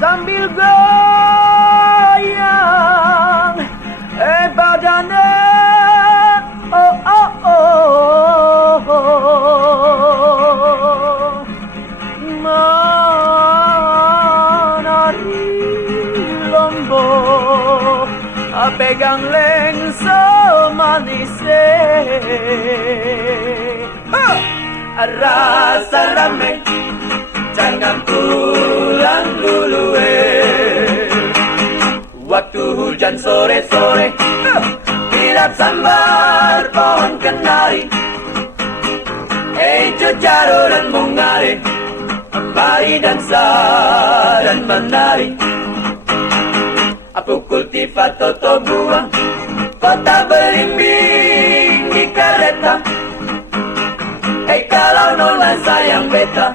sambil goyang badannya. Oh oh oh, menari lombok, pegang lensa manisnya. Rasa rame, jangan pulang dulu waktu hujan sore-sore, kirap sambar pohon kenari, jejaro dan mungare, mari dansa dan menari. Pukul tifa toto buang, kota belimbing di kereta. Kalau nona sayang beta,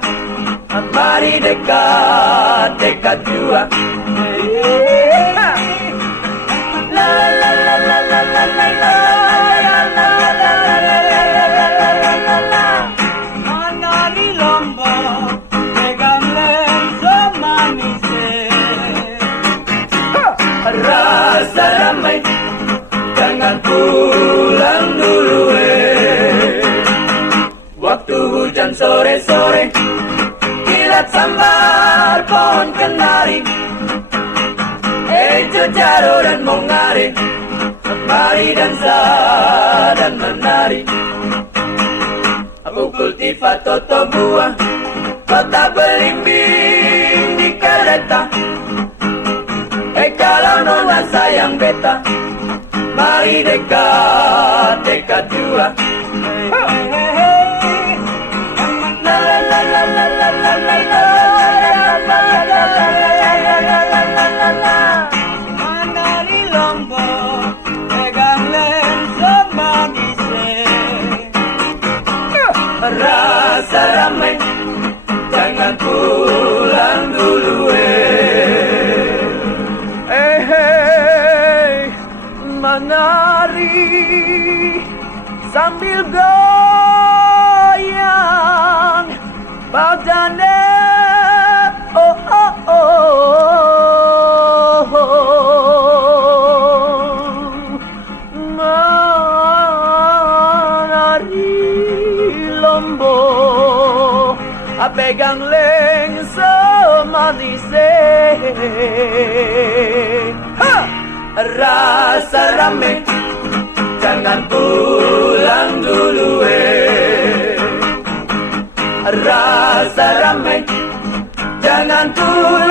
mari dekat, dekat jua. La la la la la la la la la. Menari lombok, pegang lensa manisnya. Rasa damai, jangan pulang dulu waktu hujan sore-sore, kilat sambar pohon kenari, jejaro dan mongare, mari dansa dan menari. Pukul tifa toto buah, kota belimbing di kereta. Kalau nona sayang beta, mari dekat, dekat jua. Menari lombok, pegang lensa manisnya. Rasa ramai, jangan pulang dulu menari sambil goyang badannya. Oh oh oh, menari lombok, pegang lensa manisnya. Rasa rame, jangan pulang dulu rasa rame, jangan pulang.